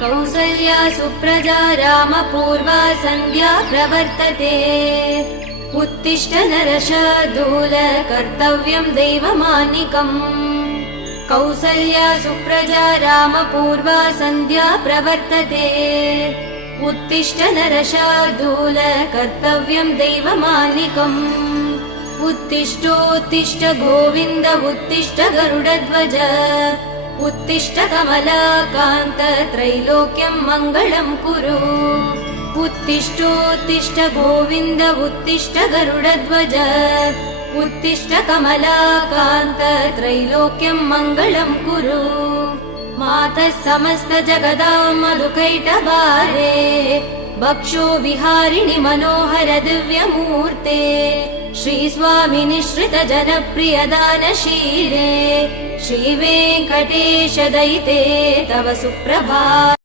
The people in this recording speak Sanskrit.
कौसल्या सुप्रजा रामपूर्वा सन्ध्या प्रवर्तते उत्तिष्ठ नरशार्दूल कर्तव्यं दैवमानिकम् कौसल्या सुप्रजा रामपूर्वा सन्ध्या प्रवर्तते उत्तिष्ठ नरशार्दूल कर्तव्यं दैवमानिकम् उत्तिष्ठोत्तिष्ठ गोविन्द उत्तिष्ठ गरुडध्वज उत्तिष्ठ कमलाकान्त त्रैलोक्यं मङ्गलं कुरु उत्तिष्ठोत्तिष्ठ गोविन्द उत्तिष्ठ गरुडध्वज उत्तिष्ठ कमलाकान्त त्रैलोक्यं मङ्गलं कुरु मातः समस्त जगदां मधुकैटभारे भक्षो विहारिणि मनोहर दिव्यमूर्ते श्रीस्वामि निःश्रित जनप्रिय दानशीले श्रीवेङ्कटेश दयिते तव सुप्रभातम्।